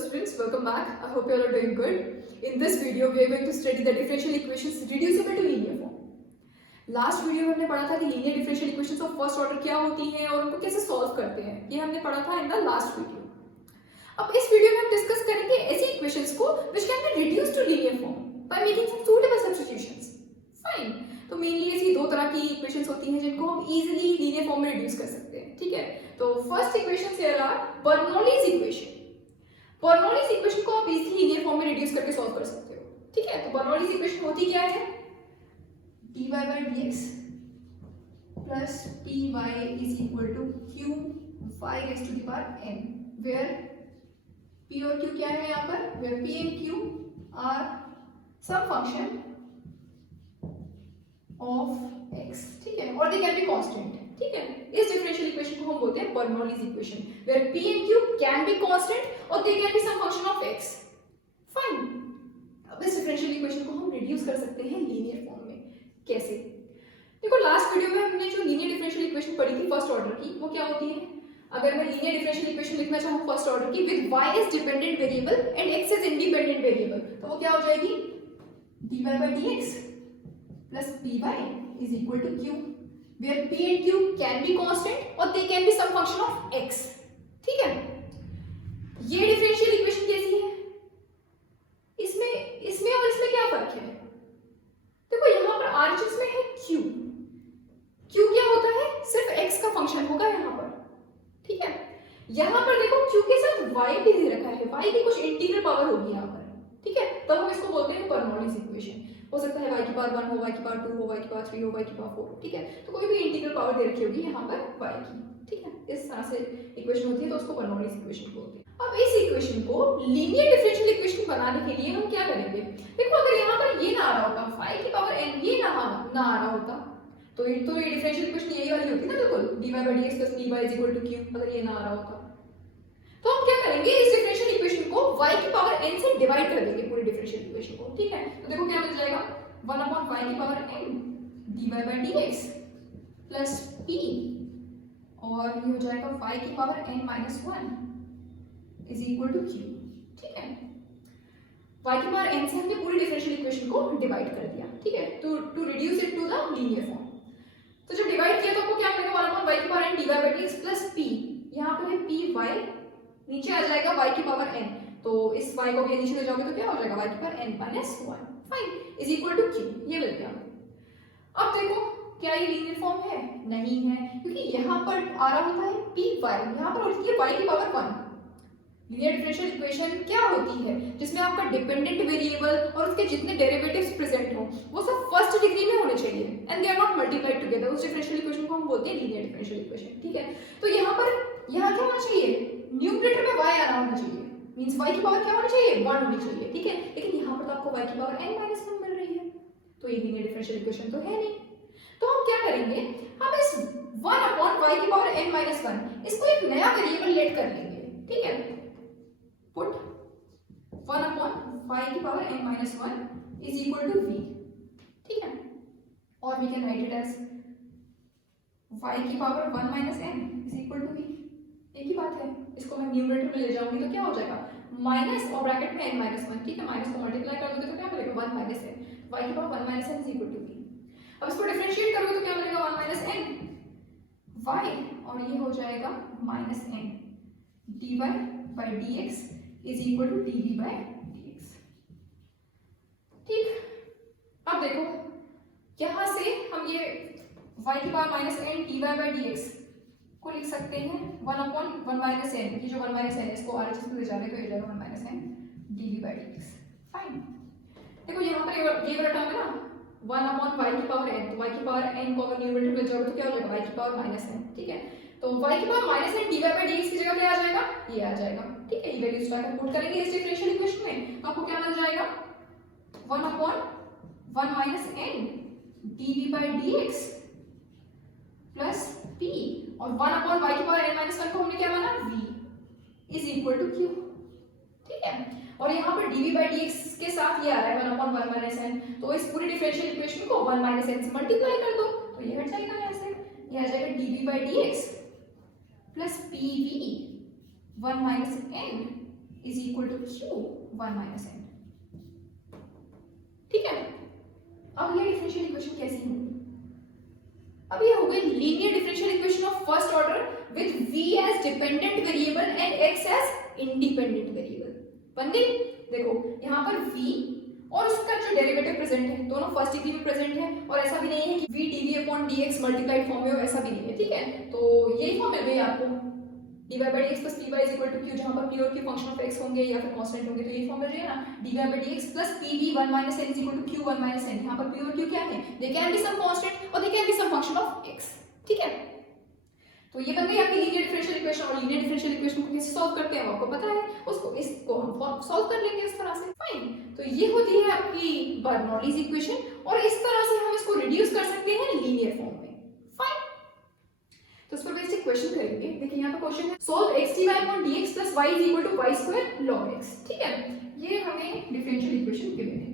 students, welcome back. I hope you all are doing good. In this video, we are going to study the differential equations reducible to linear form. Last video में हमने पढ़ा था कि linear differential equations of first order क्या होती हैं और उनको कैसे सॉल्व करते हैं, ये हमने पढ़ा था इन द लास्ट वीडियो. अब इस वीडियो में हम डिस्कस करेंगे ऐसी इक्वेशंस को which can be reduced to linear form by making some suitable substitutions. Fine. तो मेनली ऐसी दो तरह की इक्वेशंस होती हैं जिनको हम इजीली लीनियर फॉर्म में रिड्यूस कर सकते हैं. ठीक है, तो first equation here are Bernoulli's equation. Bernoulli's equation को आप इजीली लीनियर फॉर्म में रिड्यूस करके सॉल्व कर सकते हो. ठीक है, तो बर्नौलीज इक्वेशन होती क्या है? dy by dx plus py is equal to q y raised to the power n, where p और q क्या है यहाँ पर? where p and q are some function of x. ठीक है, और they can be constant. ठीक है, इस डिफरेंशियल इक्वेशन को हम बोलते हैं Bernoulli's equation, where p and q can be constant और they can be some function of x. Fine. अब इस डिफरेंशियल इक्वेशन को हम रिड्यूस कर सकते हैं लीनियर फॉर्म में. कैसे? देखो, लास्ट वीडियो में हमने जो लीनियर डिफरेंशियल इक्वेशन पढ़ी थी फर्स्ट ऑर्डर की, वो क्या होती है? अगर मैं लीनियर डिफरेंशियल इक्वेशन लिखना चाहूँ फर्स्ट ऑर्डर की with y is dependent variable and x is independent variable, तो वो क्या हो जाएगी? dy by dx plus py is equal to q, where p and q can be constant और they can be some function of x. ठीक है, ये differential equation कैसी है? इसमें और इसमें क्या फर्क है? देखो, यहाँ पर आरएचएस में है q. q क्या होता है? सिर्फ x का फंक्शन होगा यहाँ पर. ठीक है, यहाँ पर देखो q के साथ y भी दे रखा है, y की कुछ इंटीग्रल पावर होगी यहाँ पर. ठीक है, तब हम इसको बोलते हैं बर्नौलीज इक्वेशन. हो सकता है y की पावर 1 हो, y की पावर 2 हो, y की पावर 3 हो, y की पावर 4 हो. ठीक है, तो कोई भी इंटीग्रल पावर दे रखी होगी यहाँ पर y की. ठीक है, इस तरह से इक्वेशन होती है, तो उसको बर्नौलीज इक्वेशन बोलते हैं. अब इस इक्वेशन को लीनियर डिफरेंशियल इक्वेशन बनाने के लिए हम क्या करेंगे? देखो, अगर यहाँ पर ये ना आ रहा होता, y की पावर n ये ना आ रहा होता, तो ये डिफरेंशियल इक्वेशन यही वाली होती ना, बिल्कुल dy by dx plus py is equal to q. अगर ये ना आ रहा होता तो हम क्या करेंगे? इस डिफरेंशियल इक्वेशन को y की पावर n से डिवाइड कर देंगे पूरी डिफरेंशियल इक्वेशन को. ठीक है, तो देखो क्या मिल जाएगा? 1 upon y की power n dy by dx plus p, और ये हो जाएगा y की power n minus 1 is equal to q. ठीक है, y की पावर n से हमने पूरी डिफरेंशियल इक्वेशन को डिवाइड कर दिया. ठीक है, to reduce it to the linear form. तो जब डिवाइड किया तो आपको क्या मिलेगा? 1 upon y की power n dy by dx plus p, यहाँ पर है py, नीचे आ जाएगा y की पावर n, तो इस y को भी नीचे ले जाओगे तो क्या हो जाएगा? y की power n minus 1. Fine, is equal to q. ये मिल गया. अब देखो, क्या ये लीनियर फॉर्म है? नहीं है, क्योंकि यहाँ पर आ रहा होता है py, यहाँ पर होती है y की पावर 1. लीनियर डिफरेंशियल इक्वेशन क्या होती है? जिसमें आपका डिपेंडेंट वेरिएबल और उसके जितने डेरिवेटिव्स प्रेजेंट हो वो सब फर्स्ट डिग्री में होने चाहिए and they are not multiplied together. उस डिफरेंशियल इक्वेशन को हम बोलते हैं लीनियर डिफरेंशियल इक्वेशन. ठीक है, तो यहाँ क्या होना चाहिए? न्यूमरेटर में y आना होना चाहिए, मींस y की पावर क्या होनी चाहिए? 1 होनी चाहिए. ठीक है, लेकिन यहाँ पर तो आपको y की पावर n minus 1 मिल रही है, तो ये लीनियर डिफरेंशियल इक्वेशन तो है नहीं. तो हम क्या करेंगे? हम इस 1 upon y की पावर n minus 1 इसको एक नया वेरिएबल लेट कर लेंगे. ठीक है, put 1 upon y की power n minus 1 is equal to v. ठीक है, और we can write it as y की power 1 minus n is equal to v. एक ही बात है, इसको मैं न्यूमरेटर में ले जाऊंगी तो क्या हो जाएगा? माइनस और ब्रैकेट में n minus 1. ठीक है, माइनस को मल्टीप्लाई कर दोगे तो क्या मिलेगा? 1 minus n. y की power 1 minus n is equal to v. अब इसको डिफरेंशिएट करोगे तो क्या मिलेगा? 1 minus n y, और ये हो जाएगा minus n dy by dx is equal to dv by dx. ठीक, अब देखो यहाँ से हम ये y की power minus n dy by dx को लिख सकते हैं 1 upon 1 minus n. ये जो 1 minus n इसको RHS में ले जाने को, ये जाएगा 1 minus n dv by dx. Fine. देखो यहाँ पर ये वाला टर्म है ना 1 upon y की पावर n, तो y की पावर n को अगर न्यूमरेटर में ले जाओगे तो क्या हो जाएगा? y की पावर minus n. ठीक है, तो y की power minus n dy by dx की जगह क्या आ जाएगा? ये आ जाएगा. ठीक है, ये वैल्यूज को पुट करेंगे इस डिफरेंशियल इक्वेशन में तो आपको क्या मिल जाएगा? 1 upon 1 minus n dv by dx plus p, और 1 upon y की पावर n minus 1 को हमने क्या माना? v is equal to q. ठीक है, और यहाँ पर dv by dx के साथ ये आ रहा है 1 upon 1 minus n, तो इस पूरी डिफरेंशियल इक्वेशन को 1 minus n से मल्टीप्लाई कर दो तो ये हट जाएगा. यहाँ से ये आ जाएगा dv by dx plus pv 1 minus n is equal to q one minus n. ठीक है, अब ये डिफरेंशियल इक्वेशन कैसी होगी? अब ये हो गई linear differential equation of first order with v as dependent variable and x as independent variable. बन गई? देखो यहाँ पर v और उसका जो डेरिवेटिव प्रेजेंट है दोनों फर्स्ट डिग्री में प्रेजेंट है, और ऐसा भी नहीं है कि v dv upon dx multiplied form में हो, ऐसा भी नहीं है। ठीक है, तो यही फॉर्म मिल गई आपको dy by dx plus py is equal to q, जहां पर p और q फंक्शन ऑफ x होंगे या फिर कांस्टेंट होंगे, तो यही फॉर्म मिल जाएगा ना, dy by dx plus pv 1 minus n is equal to q 1 minus n। यहाँ पर p और q क्या है? they can be some constant और they can be some function of x। ठीक है, तो ये बन गई आपकी लीनियर डिफरेंशियल इक्वेशन। और लीनियर डिफरेंशियल इक्वेशन को कैसे सॉल्व करते हैं वो आपको पता है, उसको इसको हम सॉल्व कर लेंगे इस तरह से। फाइन, तो ये होती है आपकी बर्नौलीज इक्वेशन, और इस तरह से हम इसको रिड्यूस कर सकते हैं लीनियर फॉर्म में। फाइन, तो इस पर बेसिक क्वेश्चन करेंगे। देखिए यहाँ पर क्वेश्चन है solve x dy upon dx plus y is equal to y square log x। ठीक है, ये हमें डिफरेंशियल इक्वेशन गिवन है।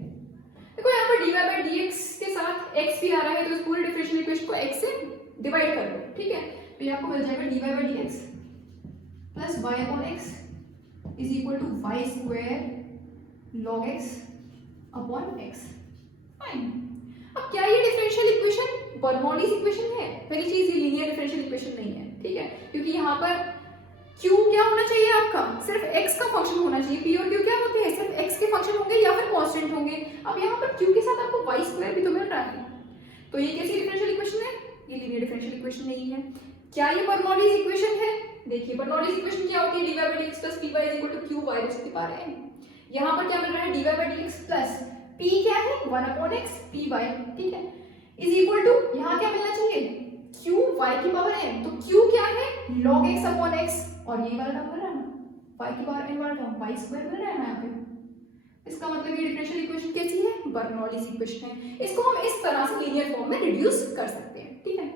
देखो यहाँ पर dy by dx के साथ x भी आ रहा है, तो इस पूरे डिफरेंशियल इक्वेशन को x से डिवाइड कर लो। ठीक है, तो ये आपको मिल जाएगा dy by dx plus y upon x is equal to y square log x upon x। Fine, अब क्या ये डिफरेंशियल इक्वेशन बर्नौलीज इक्वेशन है? पहली चीज, ये लीनियर डिफरेंशियल इक्वेशन नहीं है। ठीक है, क्योंकि यहाँ पर q क्या होना चाहिए आपका? सिर्फ x का फंक्शन होना चाहिए। p और q क्या होते हैं? सिर्फ x के फंक्शन होंगे या फिर कांस्टेंट होंगे। अब यहाँ पर q के साथ आपको y स्क्वायर भी तो मिल रहा है, तो ये कैसी डिफरेंशियल इक्वेशन है? ये लीनियर डिफरेंशियल इक्वेशन नहीं है। क्या ये बर्नौलीज इक्वेशन है? देखिए बर्नौलीज इक्वेशन क्या होती है? dy by dx plus py is equal to q y raised to the power n। यहाँ पर क्या मिल रहा है? dy by dx plus p क्या है? 1 upon x py। ठीक है, is equal to यहाँ क्या मिलना चाहिए? q y की पावर n। तो q क्या है? log x upon x, और ये वाला टर्म मिल रहा है ना, y की पावर n वाला टर्म y स्क्वायर मिल रहा है ना यहाँ पे। इसका मतलब ये डिफरेंशियल इक्वेशन कैसी है? बर्नौलीज इक्वेशन है। इसको हम इस तरह से लीनियर फॉर्म में रिड्यूस कर सकते हैं। ठीक है,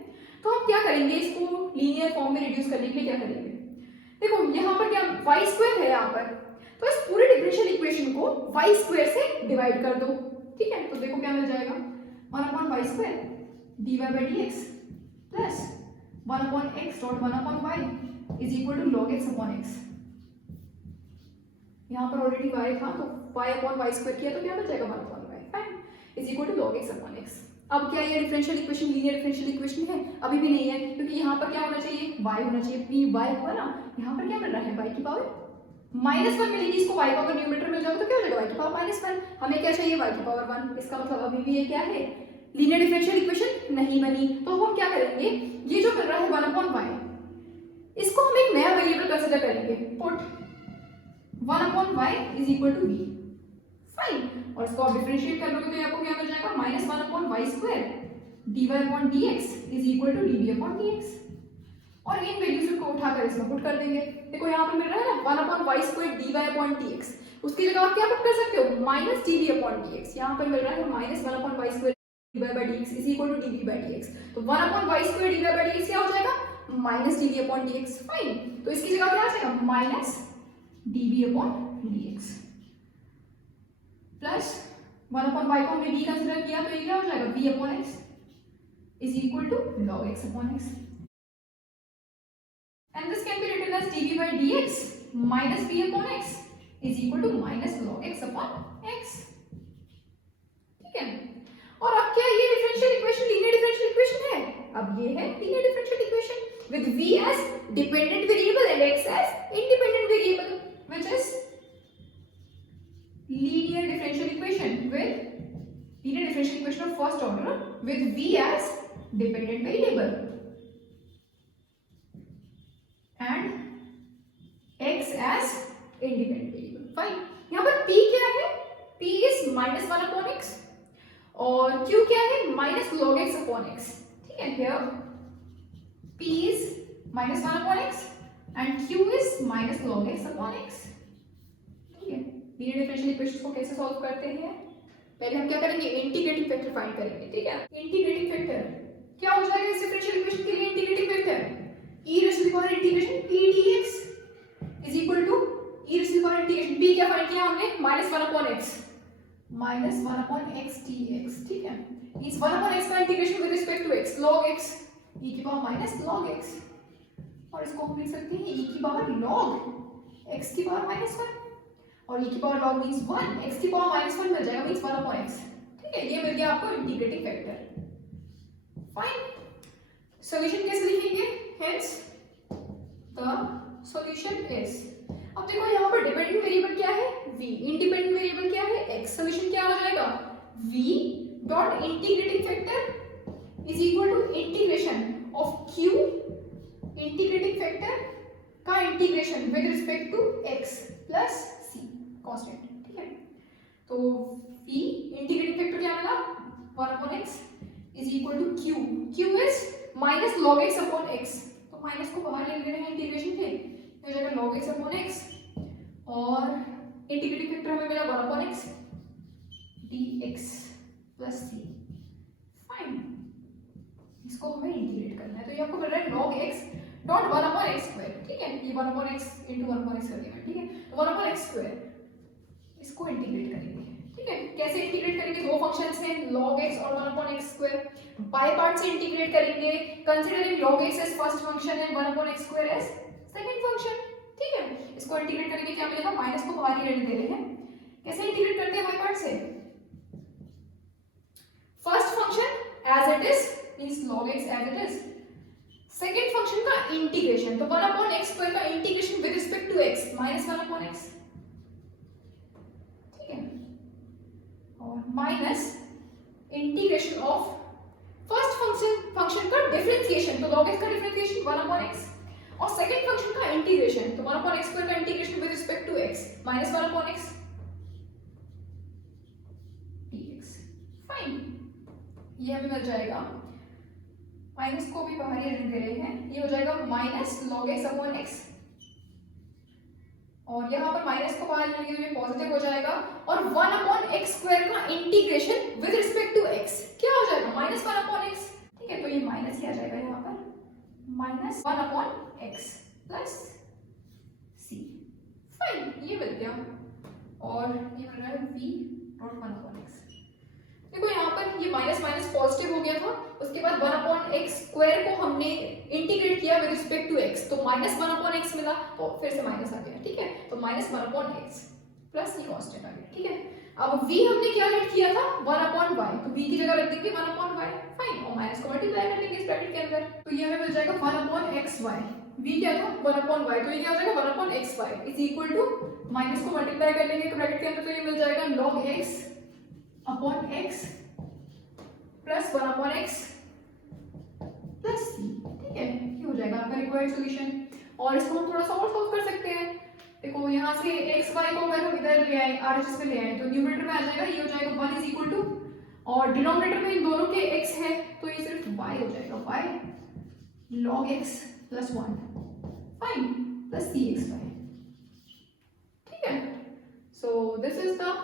तो हम क्या करेंगे? इसको लीनियर फॉर्म में रिड्यूस करने के लिए क्या करेंगे? देखो यहाँ पर क्या y स्क्वायर है यहाँ पर, तो इस पूरे डिफरेंशियल इक्वेशन को y स्क्वायर से डिवाइड कर दो। ठीक है, तो देखो क्या मिल जाएगा, 1 upon y square dy by dx plus 1 upon x dot 1 upon y is equal to log x upon x। यहाँ पर ऑलरेडी y था, तो y upon y स्क्वायर किया तो क्या मिल जाएगा? 1 upon y। Fine, is equal to log x upon x। अब क्या ये differential equation linear differential equation है? अभी भी नहीं है, क्योंकि यहाँ पर क्या होना चाहिए? y होना चाहिए, p y हुआ ना, यहाँ पर क्या मिल रहा है? y की पावर -1 मिलेगी। इसको y पावर न्यूमरेटर मिल जाएगा तो क्या हो जाएगा? y की पावर -1। हमें क्या चाहिए? y की पावर 1। इसका मतलब अभी भी ये क्या है? लीनियर डिफरेंशियल इक्वेशन नहीं बनी। तो हम क्या करेंगे? ये जो मिल रहा है 1 upon y, इसको हम एक नया वेरिएबल कंसीडर करेंगे, put 1 upon y is equal to v। Fine, और इसको आप डिफरेंशिएट कर लोगे तो आपको क्या मिल जाएगा? -1 upon y square dy upon dx is equal to dv upon dx। और इन वैल्यूज को उठाकर इसमें पुट कर देंगे। देखो यहाँ पर मिल रहा है ना 1 upon y square dy upon dx, उसकी जगह आप क्या पुट कर सकते हो? -dv upon dx। यहाँ पर मिल रहा है -1 upon y square dy by dx is equal to dv by dx। तो 1 upon y square dy by dx क्या हो जाएगा? -dv upon dx। फाइन, तो इसकी जगह क्या आ जाएगा? -dv upon dx plus 1 upon y को हमने v कंसीडर किया, तो ये क्या हो जाएगा? v upon x is equal to log x upon x, and this can be written as dv by dx minus v upon x is equal to minus log x upon x। ठीक है, और अब क्या ये differential equation linear differential equation है? अब ये है linear differential equation with v as dependent variable and x as independent variable, which is linear differential equation of first order with v as dependent variable and x as independent variable। Fine, यहाँ पर p क्या है? p is -1 upon x और q क्या है? -log x upon x। ठीक है, here p is -1 upon x and q is -log x upon x। ठीक है, लीनियर डिफरेंशियल इक्वेशन को कैसे सॉल्व करते हैं? पहले हम क्या करेंगे? इंटीग्रेटिंग फैक्टर फाइंड करेंगे। ठीक है, इंटीग्रेटिंग फैक्टर क्या हो जाएगा इस डिफरेंशियल इक्वेशन के लिए? Integrating factor e raised to the power integration p dx is equal to e raised to the power integration p क्या फाइंड किया हमने? -1 upon x -1 upon x dx। ठीक है, इस 1 upon x का integration with respect to x log x e की power -log x, और इसको हम लिख सकते हैं e की पावर log x की पावर -1। और e की पावर log मींस 1, x की पावर -1 मिल जाएगा मींस 1/x। ठीक है, ये मिल गया आपको इंटीग्रेटिंग फैक्टर। फाइन, सॉल्यूशन कैसे लिखेंगे? हेंस द सॉल्यूशन इज, अब देखो यहाँ पर डिपेंडेंट वेरिएबल क्या है v, इंडिपेंडेंट वेरिएबल क्या है x। सॉल्यूशन क्या हो जाएगा? v dot integrating factor is equal to integration of q, integrating factor का integration with respect to x plus c constant. ठीक है, तो v इंटीग्रेटिंग फैक्टर क्या मिला? 1/x is equal to q, q is minus log x upon x, तो minus को बाहर ले लेना है इंटीग्रेशन के, हो जाएगा log x अपॉन x और इंटीग्रेटिंग फैक्टर हमें मिला 1/x dx plus c। Fine, इसको हमें इंटीग्रेट करना है, तो ये आपको मिल रहा है log x dot 1/x square. ठीक है, ये 1/x into 1/x कर दिया मैं। ठीक है, तो 1/x स्क्वायर, इसको इंटीग्रेट करेंगे। ठीक है, कैसे इंटीग्रेट करेंगे? दो फंक्शंस हैं log x और 1/x स्क्वायर, बाय पार्ट से इंटीग्रेट करेंगे, considering log x as first function and 1/x square as second function. ठीक है, इसको इंटीग्रेट करेंगे, क्या मिलेगा? माइनस को बाहर ही रहने दे रहे हैं। कैसे इंटीग्रेट करते हैं बाय पार्ट से? First function as it is means log x as it is, second function का इंटीग्रेशन, तो 1/x स्क्वायर का integration with respect to x minus 1/x। ठीक है, और minus integration of first function का डिफरेंशिएशन, तो log x का differentiation 1/x और सेकंड फंक्शन का इंटीग्रेशन, तो 1/x स्क्वायर का integration with respect to x minus 1/x dx। Fine, ये हमें मिल जाएगा, माइनस को भी बाहर ही रहने दे रहे हैं, ये हो जाएगा minus log x upon x, और यहाँ पर माइनस को बाहर लेंगे तो ये पॉजिटिव हो जाएगा, और 1/x स्क्वायर का integration with respect to x क्या हो जाएगा? Minus 1/x। ठीक है, तो ये माइनस ही आ जाएगा यहाँ पर, minus 1/x plus c। Fine, ये मिल गया, और ये मिल रहा है v डॉट 1/x। देखो यहाँ पर ये माइनस माइनस पॉजिटिव हो गया था, उसके बाद 1/x स्क्वायर को हमने इंटीग्रेट किया विद रिस्पेक्ट टू x, तो माइनस 1/x मिला, तो फिर से माइनस आ गया। ठीक है, तो माइनस 1/x प्लस ये कांस्टेंट आ गया। ठीक है, अब v हमने क्या लेट किया था? 1/y, तो v की जगह रख देंगे 1/y। फाइन, और माइनस को मल्टीप्लाई कर लेंगे इस ब्रैकेट के अंदर, तो ये हमें मिल जाएगा 1/xy, v क्या था? 1/y, तो ये क्या हो जाएगा? 1/xy is equal to, minus को मल्टीप्लाई कर लेंगे ब्रैकेट के अंदर, तो ये मिल जाएगा log x upon x plus 1/x plus c। ठीक है, ये हो जाएगा आपका रिक्वायर्ड सॉल्यूशन, और इसको हम थोड़ा सा और सॉल्व कर सकते हैं। देखो यहाँ से x y को अगर हम इधर ले आए, RHS में ले आए, तो न्यूमरेटर में आ जाएगा, ये हो जाएगा 1 इज इक्वल टू, और डिनोमिनेटर में इन दोनों के x है, तो ये सिर्फ y हो जाएगा, y log x plus 1 fine plus cxy। ठीक है, so this is the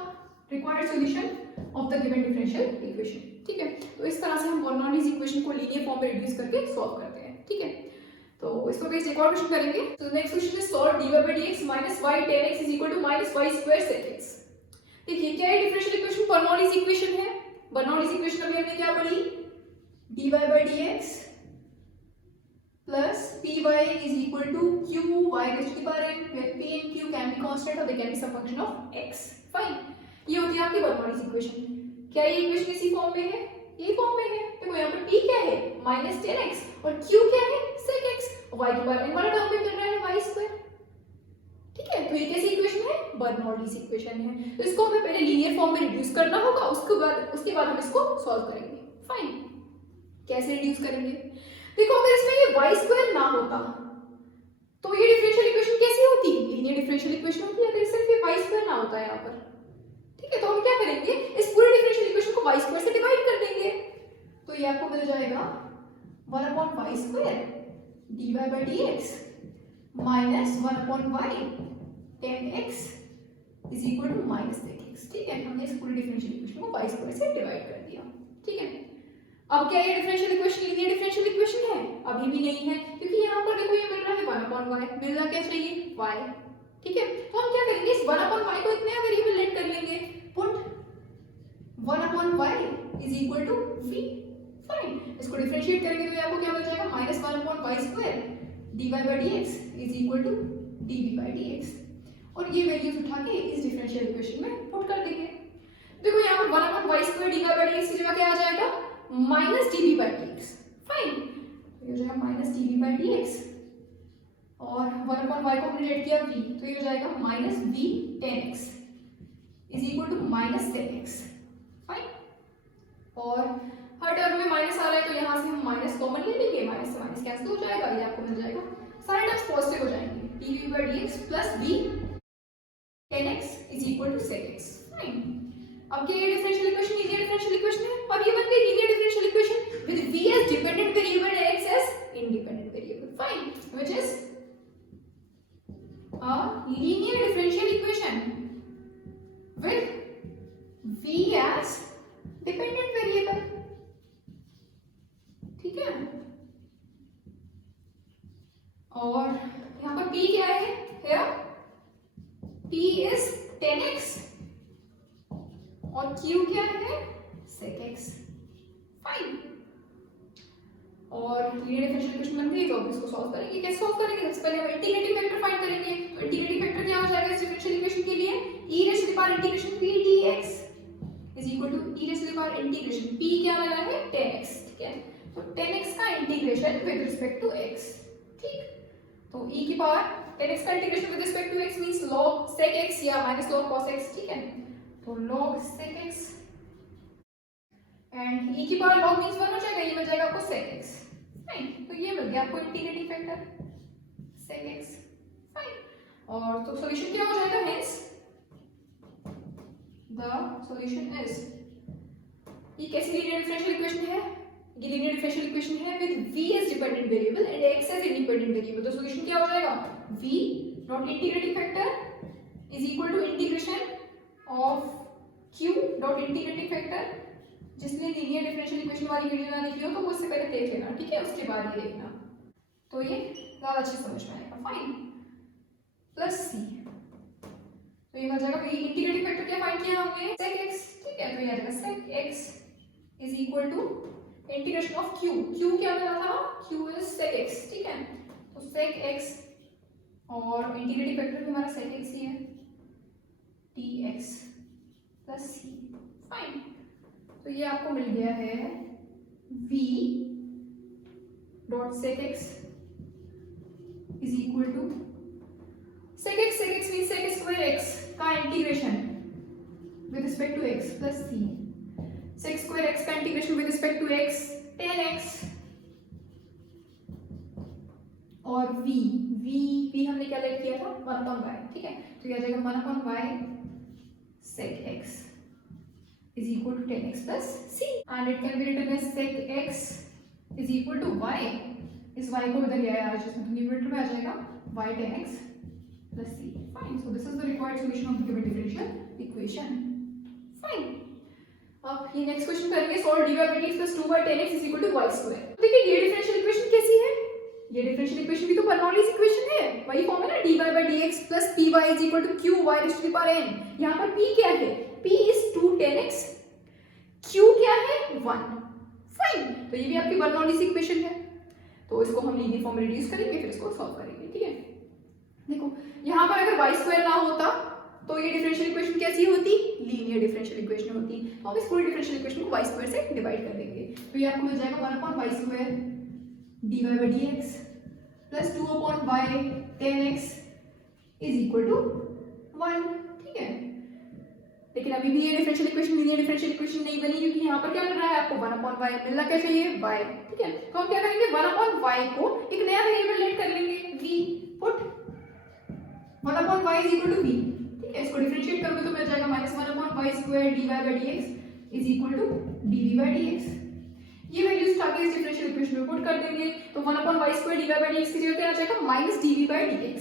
required solution of the given differential equation. ठीक है, तो इस तरह से हम बर्नौलीज इक्वेशन को लीनियर फॉर्म में रिड्यूस करके सॉल्व करते हैं। ठीक है, तो इसको बेस्ड एक और क्वेश्चन करेंगे। तो next question is solve dy by dx minus y tan x is equal to minus y square sec x। देखिए क्या है डिफरेंशियल इक्वेशन? बर्नौलीज इक्वेशन है। बर्नौलीज इक्वेशन अभी हमने क्या पढ़ी? dy by dx plus py is equal to q y raised to the power n, where p and q can be constant or they can be some function of x। Fine, ये होती है आपकी Bernoulli's equation. क्या ये equation इसी form में है? ये फॉर्म में है। देखो यहाँ पर p क्या है? माइनस 10x, और q क्या है? sec x, y के बारे में वाला टर्म में मिल रहा है y स्क्वायर। ठीक है, तो ये कैसी इक्वेशन है? बर्नौलीज इक्वेशन है। तो इसको हमें पहले लीनियर फॉर्म में रिड्यूस करना होगा, उसके बाद हम इसको सॉल्व करेंगे। फाइन, कैसे रिड्यूस करेंगे? देखो अगर इसमें ये y स्क्वायर ना होता तो ये डिफरेंशियल इक्वेशन कैसी होती? लीनियर डिफरेंशियल इक्वेशन होती है, अगर सिर्फ ये y स्क्वायर ना होता है यहाँ पर। ठीक है, तो हम क्या करेंगे? इस पूरे डिफरेंशियल इक्वेशन को y स्क्वायर से डिवाइड कर देंगे, तो ये आपको मिल जाएगा 1/y square dy by dx minus 1/y tan x is equal to minus sec x। ठीक है, हमने इस पूरे डिफरेंशियल इक्वेशन को y स्क्वायर से डिवाइड कर दिया। ठीक है, अब क्या ये differential equation linear differential equation है? अभी भी नहीं है, क्योंकि यहाँ पर देखो ये मिल रहा है 1/y, मिलना क्या चाहिए? y। ठीक है, तो हम क्या करेंगे? इस 1/y को इतने वेरिएबल लेट कर लेंगे, put 1/y is equal to v। Fine, इसको डिफरेंशिएट करेंगे तो ये आपको क्या मिल जाएगा? Minus 1/y square dy by dx is equal to dv by dx, और ये वैल्यूज उठा के इस डिफरेंशियल इक्वेशन में पुट कर देंगे। देखो यहाँ पर 1/y² dy by dx की जगह क्या आ जाएगा, minus dv by dx। Fine, ये हो जाएगा माइनस dv by dx और 1/y को हमने लेट किया v, तो ये हो जाएगा minus v tan x is equal to minus tan x। Fine, और हर टर्म में माइनस आ रहा है तो यहाँ से हम माइनस कॉमन ले लेंगे, माइनस से माइनस कैंसिल हो जाएगा, ये आपको मिल जाएगा, सारे टर्म्स पॉजिटिव हो जाएंगे, dv by dx plus v tan x is equal to sec x। Fine, अब क्या ये differential equation linear differential equation है, अब ये बन गई linear differential equation with v as dependent variable and x as independent variable. Fine, which is a linear differential equation with v as dependent variable। ठीक है, और यहाँ पर p क्या है, here p is tan x और q क्या है, sec x। फाइन, और लीनियर डिफरेंशियल इक्वेशन बन गई तो अब इसको सॉल्व करेंगे। कैसे सॉल्व करेंगे, सबसे पहले हम इंटीग्रेटिंग फैक्टर फाइंड करेंगे। तो इंटीग्रेटिंग फैक्टर क्या हो जाएगा इस डिफरेंशियल इक्वेशन के लिए, e raised to the power integration p dx is equal to e raised to the power integration p क्या लगा है, tan x। ठीक है, तो tan x का integration with respect to x। ठीक, तो e की पावर tan x का integration with respect to x means log sec x या माइनस log cos x। ठीक है, तो log sec x and e की पावर log मींस 1 हो जाएगा, ये मिल जाएगा आपको sec x। फाइन, तो ये मिल गया आपको integrating factor sec x। Fine, और तो सॉल्यूशन क्या हो जाएगा, हेंस द सॉल्यूशन इज, ये कैसी लीनियर डिफरेंशियल इक्वेशन है, ये लीनियर डिफरेंशियल इक्वेशन है with v as dependent variable and x as independent variable. तो सॉल्यूशन क्या हो जाएगा, v dot integrating factor is equal to integration of q dot integrating factor. जिसने लीनियर डिफरेंशियल इक्वेशन वाली video ना देखी हो तो वो उससे पहले देख लेना, ठीक है, उसके बाद ये देखना, तो ये ज्यादा अच्छे समझ में आएगा। फाइन, प्लस c, तो ये हो जाएगा, इंटीग्रेटिंग फैक्टर क्या फाइंड किया हमने, sec x। ठीक है, तो ये आ जाएगा sec x is equal to integration of q, q क्या मिला था, q इज sec x। ठीक है, तो sec x और इंटीग्रेटिंग फैक्टर भी हमारा sec x ही है, dx प्लस c। फाइन, तो ये आपको मिल गया है v dot sec x is equal to sec x means sec square x का integration with respect to x plus c, sec square x का integration with respect to x tan x और v हमने क्या let किया था, 1/y। ठीक है, तो ये आ जाएगा 1/y sec x is equal to tan x plus c and it can be written as sec x is equal to y, इस y को इधर ले आया आज, इसमें तो न्यूमरेटर में आ जाएगा y tan x plus c। Fine, so this is the required solution of the given differential equation. Fine, अब ये नेक्स्ट क्वेश्चन करेंगे, solve dy by dx plus 2y tan x is equal to y square। देखिए ये differential equation कैसी है, ये differential equation भी तो बर्नौलीज इक्वेशन है, वही फॉर्म है ना, dy by dx plus py is equal to qy raised to the power n। यहाँ पर p क्या है, p is 2 tan x, q क्या है 1। फाइन, तो ये भी आपकी बर्नौलीज इक्वेशन है, तो इसको हम लीनियर फॉर्म में रिड्यूस करेंगे, फिर इसको सॉल्व करेंगे। ठीक है, देखो यहाँ पर अगर y स्क्वायर ना होता तो ये डिफरेंशियल इक्वेशन कैसी होती, लीनियर डिफरेंशियल इक्वेशन होती, तो हम इस पूरी डिफरेंशियल इक्वेशन को y स्क्वायर से डिवाइड कर देंगे, तो ये आपको मिल जाएगा 1/y square dy by dx plus 2/y tan x is equal to 1। ठीक है, लेकिन अभी भी ये differential equation linear differential equation नहीं बनी, क्योंकि यहाँ पर क्या मिल रहा है आपको, 1/y मिलना क्या चाहिए, y। ठीक है, तो हम क्या करेंगे, 1/y को एक नया वेरिएबल लेट कर लेंगे, v, put 1/y is equal to v। ठीक है, इसको डिफरेंशिएट करोगे तो मिल जाएगा -1/y square dy by dx is equal to dv by dx। ये वैल्यूज ताकि इस डिफरेंशियल इक्वेशन में पुट कर देंगे, तो 1/y square dy by dx की जगह क्या आ जाएगा, -dv by dx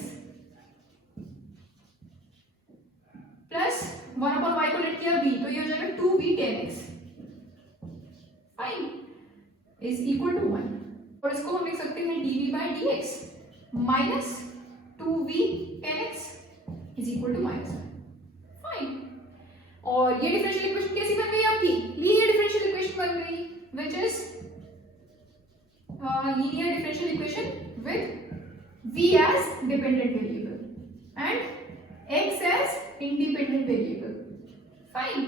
plus 1/y को लेट किया v, तो ये हो जाएगा 2v tan x। Fine, is equal to 1, और इसको हम लिख सकते हैं dv by dx minus 2v tan x is equal to -1। Fine, और ये डिफरेंशियल इक्वेशन कैसी बन गई आपकी, लीनियर डिफरेंशियल इक्वेशन बन गई, which is linear differential equation with v as dependent variable and x as independent variable, fine.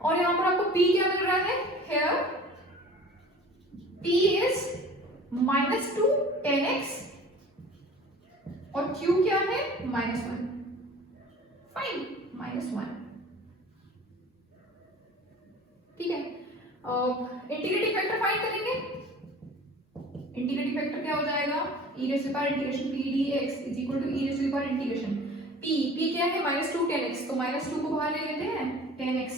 और यहां पर आपको p क्या मिल रहा है, here p is -2 10x और q क्या है, -1, फाइन, -1, ठीक है। इंटीग्रेटिंग फैक्टर फाइंड करेंगे। इंटीग्रेटिंग फैक्टर क्या हो जाएगा, e raise to the power integration p dx is equal to e raise to the power integration p क्या है, -2 10x, तो -2 को बाहर ले लेते हैं, 10x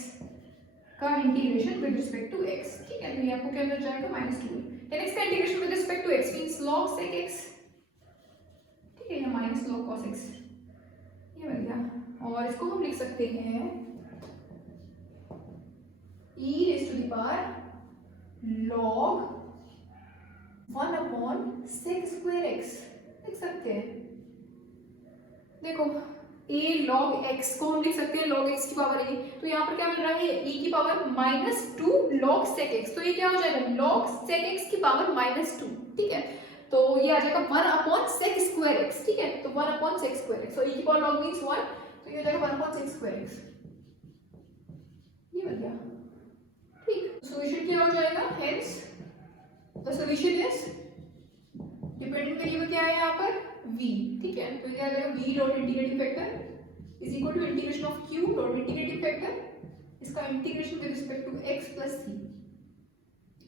का integration with respect to x, ठीक है। तो ये आपको क्या मिल जाएगा, -2 10x का integration with respect to x means log sec x, ठीक है, या माइनस log cos x, ये मिल गया। और इसको हम लिख सकते हैं e raise to the power log 1 upon sec square x लिख सकते हैं। देखो a log x को हम लिख सकते हैं log x की पावर a, तो यहाँ पर क्या मिल रहा है, e की पावर -2 log sec x, तो ये क्या हो जाएगा, log sec x की पावर -2, ठीक है। तो ये आ जाएगा 1 अपॉन sec स्क्वायर x, ठीक है, तो 1 अपॉन sec स्क्वायर x, तो e की पावर log मींस 1, तो ये हो जाएगा 1 अपॉन sec स्क्वायर x, ये बन गया, ठीक। सॉल्यूशन क्या हो जाएगा, hence the solution is dependent variable क्या है यहाँ पर, v, ठीक है। तो ये आ जाएगा v dot integrating factor is equal to integration of q dot integrating factor, इसका integration with respect to x plus c।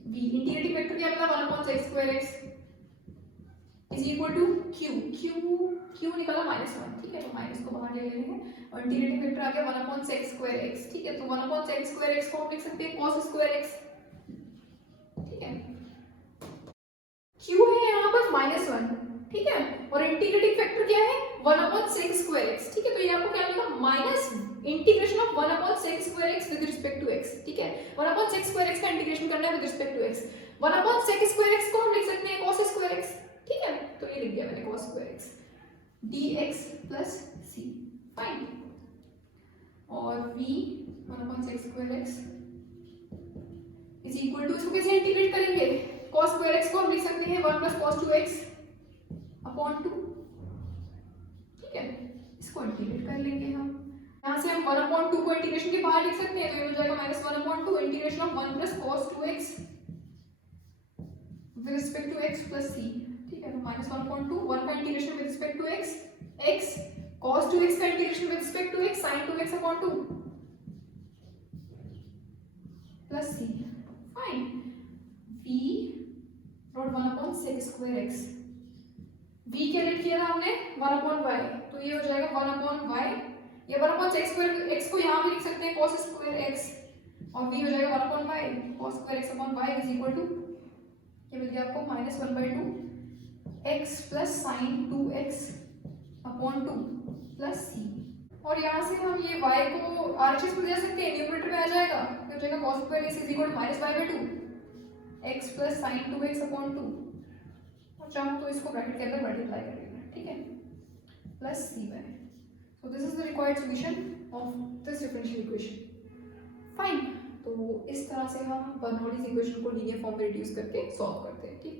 v integrating factor क्या मिला, 1 upon sec square x is equal to q निकाला -1, ठीक है, तो minus को बाहर ले लेते हैं और इंटीग्रेटिंग फैक्टर आ गया 1 अपॉन sec स्क्वायर x, ठीक है। तो 1 अपॉन sec स्क्वायर x को हम लिख सकते हैं cos स्क्वायर x, ठीक है। q है यहाँ पर -1, ठीक है, और इंटीग्रेटिंग फैक्टर क्या है, 1 अपॉन sec स्क्वायर x, ठीक है। तो ये आपको क्या मिलेगा, minus integration of 1 upon sec square x with respect to x, ठीक है। 1 अपॉन sec स्क्वायर x का इंटीग्रेशन करना है with respect to x, 1 upon sec square x को हम लिख सकते हैं cos स्क्वायर x, ठीक है। तो ये लिख दिया मैंने cos square x dx plus c, fine. और v 1 upon sec square x is equal to, इसको कैसे इंटीग्रेट करेंगे, cos स्क्वायर x को हम लिख सकते हैं 1 प्लस cos 2x अपॉन 2, ठीक है। इसको इंटीग्रेट कर लेंगे हम, यहाँ से हम 1 अपॉन 2 को इंटीग्रेशन के बाहर लिख सकते हैं, तो ये हो जाएगा -1 upon 2 integration of 1 plus cos 2x with respect to x plus c, ठीक है। तो -1 अपॉन 2, 1 का integration with respect to x cos 2x का integration with respect to x sin 2x upon 2 plus c, fine. v dot 1 upon sec square x, v क्या let किया था हमने, 1 upon y, तो ये हो जाएगा 1 अपॉन y, ये 1 अपॉन sec स्क्वायर x को यहाँ भी लिख सकते हैं cos स्क्वायर x, और v हो जाएगा 1 upon y cos square x upon y is equal to, ये मिल गया आपको -1/2 x plus sin 2x upon 2 plus c। और यहाँ से हम ये y को RHS में दे सकते हैं, न्यूमरेटर में आ जाएगा, ये हो जाएगा cos square x is equal to -y/2 x plus sin 2x upon 2, और चाहो तो इसको ब्रैकेट के अंदर मल्टीप्लाई कर लेना, ठीक है, plus cy। So this is the required solution of this differential equation, fine. तो इस तरह से हम बर्नौलीज इक्वेशन को लीनियर फॉर्म में रिड्यूस करके सॉल्व करते हैं, ठीक।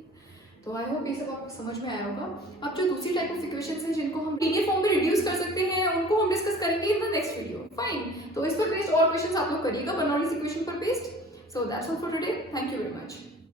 तो आई होप ये सब आपको समझ में आया होगा। अब जो दूसरी टाइप ऑफ इक्वेशंस हैं जिनको हम लीनियर फॉर्म में रिड्यूस कर सकते हैं, उनको हम डिस्कस करेंगे in the next video, fine. तो इस पर बेस्ड और क्वेश्चंस आप लोग करिएगा बर्नौलीज इक्वेशन पर based. So that's all for today, thank you very much.